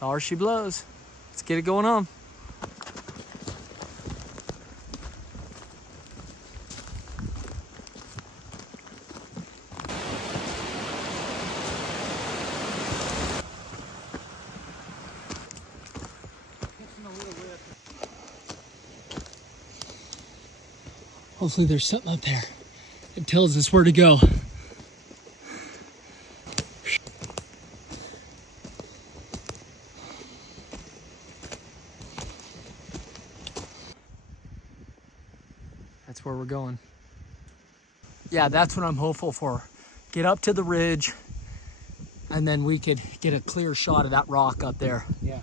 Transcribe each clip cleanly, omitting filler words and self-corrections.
However she blows. Let's get it going on. Hopefully there's something up there. It tells us where to go. That's where we're going. Yeah, that's what I'm hopeful for. Get up to the ridge, and then we could get a clear shot of that rock up there. Yeah.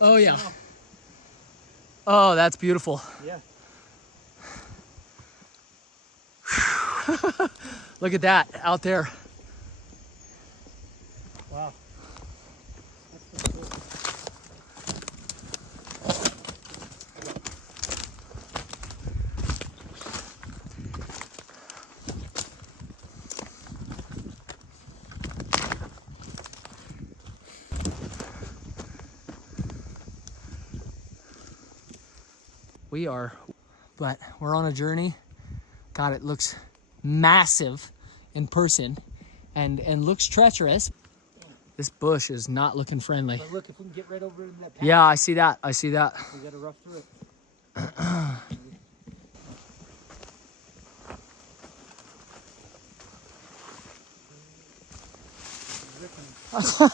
Oh, yeah. Oh, that's beautiful. Yeah. Look at that out there. Wow. That's so cool. We are, but we're on a journey. God, it looks massive in person and looks treacherous. This bush is not looking friendly. But look, if we can get right over in that path. Yeah, I see that. I see that. We gotta rough through it.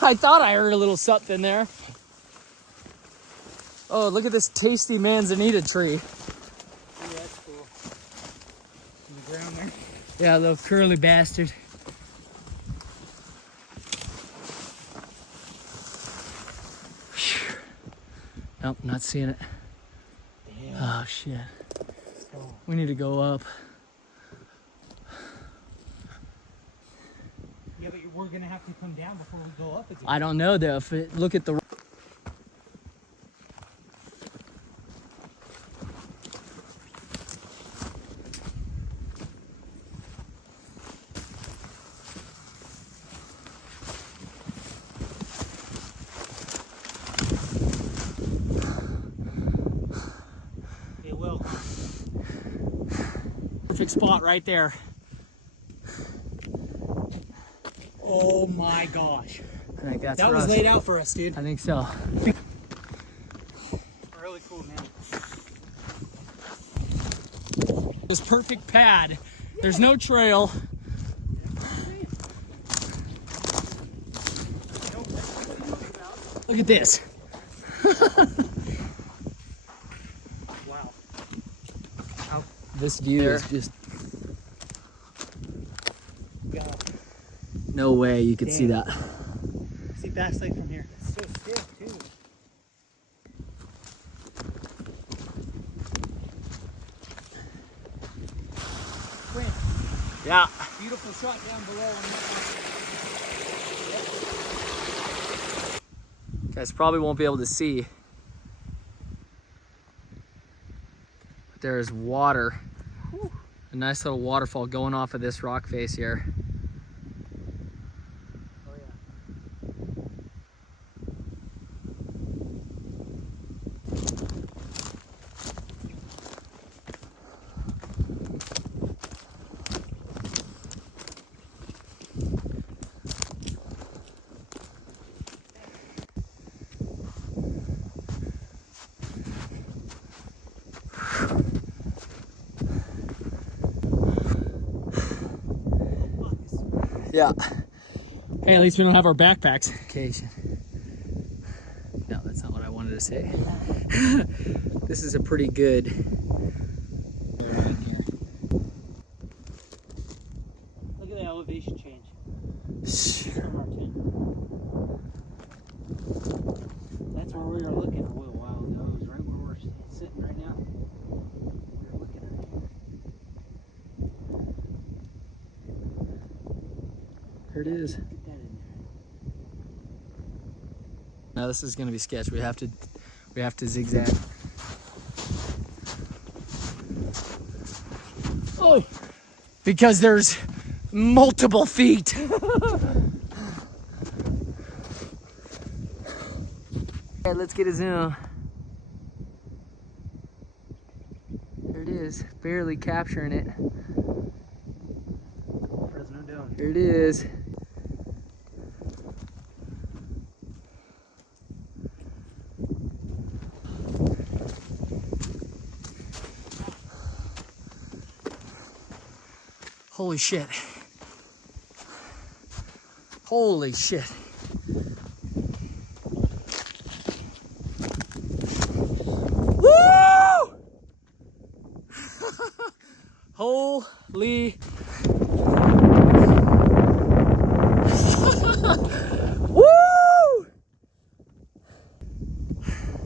I thought I heard a little something there. Oh, look at this tasty manzanita tree. Yeah, that's cool. In the ground there. Yeah, little curly bastard. Nope, not seeing it. Damn. Oh, shit. Oh. We need to go up. Yeah, but we're gonna have to come down before we go up again. I don't know though. If it, look at the. It will. Perfect spot right there. Oh my gosh. I think that's That for was us. laid out for us, dude. I think so. Really cool, man. This perfect pad. There's no trail. Look at this. Wow. This view is just Yeah. no way you could see that. See Bass Lake from here. It's so stiff too. Quinn, Yeah. beautiful shot down below on that one. You guys probably won't be able to see. But there is water. A nice little waterfall going off of this rock face here. Oh yeah. Yeah. Hey, at least we don't have our backpacks. Occasion. No, that's not what I wanted to say. This is a pretty good. Look at the elevation change. From our tent. That's where we were looking a little while ago. It was right where we're sitting right now. We were looking at it. There it is. Get that in there. Now this is gonna be sketch. We have to zigzag. Oh, because there's multiple feet. Okay, let's get a zoom. There it is, barely capturing it. Fresno Dome. Here it is. Holy shit. Holy shit. Woo! Holy. Woo!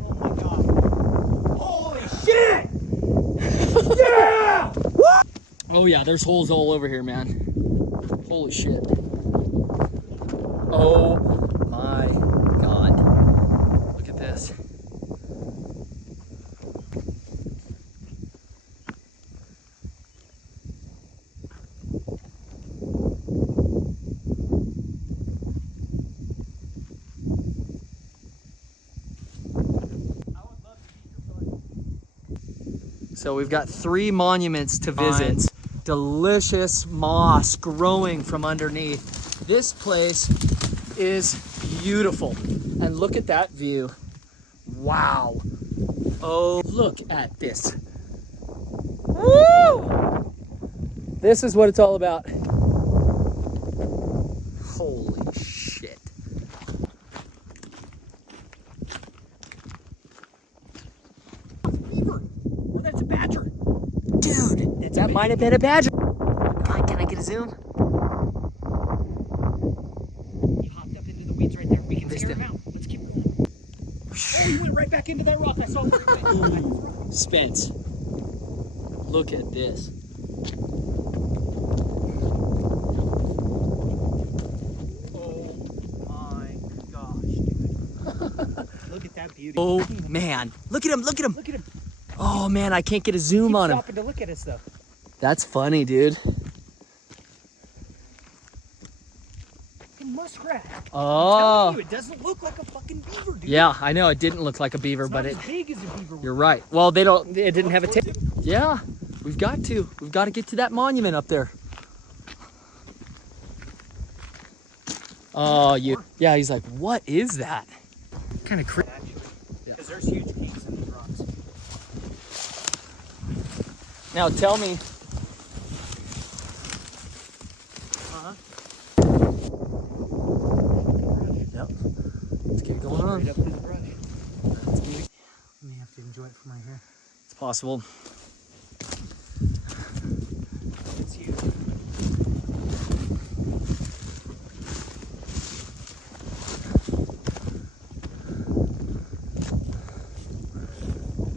Oh my god. Holy shit! Yeah! Oh yeah, there's holes all over here, man. Holy shit. Oh my god. Look at this. So we've got 3 monuments to visit. Delicious moss growing from underneath. This place is beautiful. And look at that view. Wow. Oh, look at this. Woo! This is what it's all about. Holy shit. Or that's a badger. Dude, that might have been a badger. Can I get a zoom? He hopped up into the weeds right there. We can scare him out. Let's keep going. Oh, he went right back into that rock. I saw where he went. Spence, look at this. Oh my gosh, dude. Look at that beauty. Oh man, look at him, look at him. Look at him. Oh man, I can't get a zoom Keep on him. stopping to look at us though. That's funny, dude. A muskrat. Oh. You, it doesn't look like a fucking beaver, dude. Yeah, I know it didn't look like a beaver, It's but not it. as big as a beaver. You're right. Well, it didn't have a tail. Yeah, we've got to get to that monument up there. Oh, yeah, he's like, what is that? Kind of crazy. Actually, because there's huge geese in these rocks. Now tell me. Yep. Let's get going on. Right up through the brush. Let's get it. I may have to enjoy it from right here. It's possible. It's huge.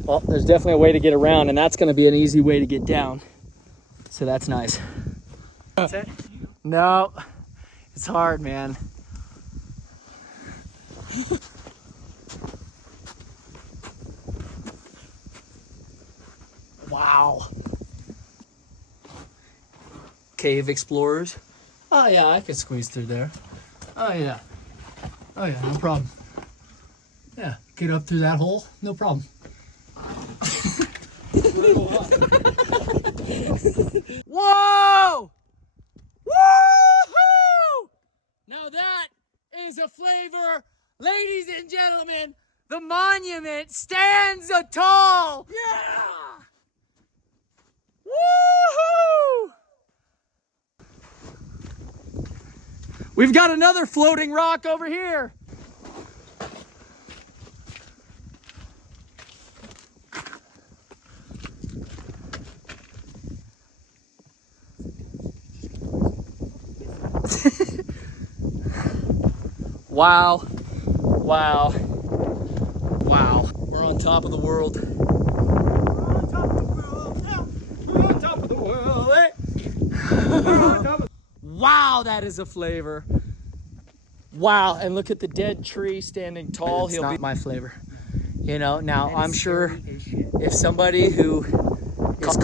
Well, there's definitely a way to get around, and that's going to be an easy way to get down. So that's nice. That's it? No, it's hard, man. Wow. Cave explorers. Oh yeah, I could squeeze through there. Oh yeah. Oh yeah, no problem. Yeah, get up through that hole, no problem. Whoa! Woo-hoo! Now that is a flavor. Ladies and gentlemen, the monument stands tall. Yeah! Woo-hoo! We've got another floating rock over here. Wow, wow, wow. We're on top of the world. We're on top of the world now. We're on top of the world, eh? We're on top of Wow, that is a flavor. Wow, and look at the dead tree standing tall. It's not my flavor. You know, now I'm sure if somebody who is